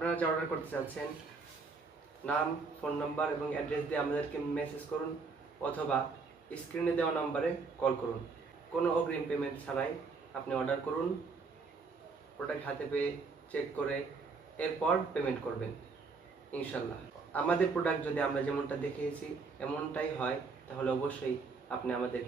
আপনারা যা অর্ডার করতে চাচ্ছেন নাম, ফোন নাম্বার এবং অ্যাড্রেস দিয়ে আমাদেরকে মেসেজ করুন অথবা স্ক্রিনে দেওয়া নাম্বারে কল করুন। কোনো অগ্রিম পেমেন্ট ছাড়াই আপনি অর্ডার করুন, প্রোডাক্ট হাতে পেয়ে চেক করে এরপর পেমেন্ট করবেন ইনশাল্লাহ। আমাদের প্রোডাক্ট যদি আমরা যেমনটা দেখিয়েছি এমনটাই হয় তাহলে অবশ্যই আপনি আমাদেরকে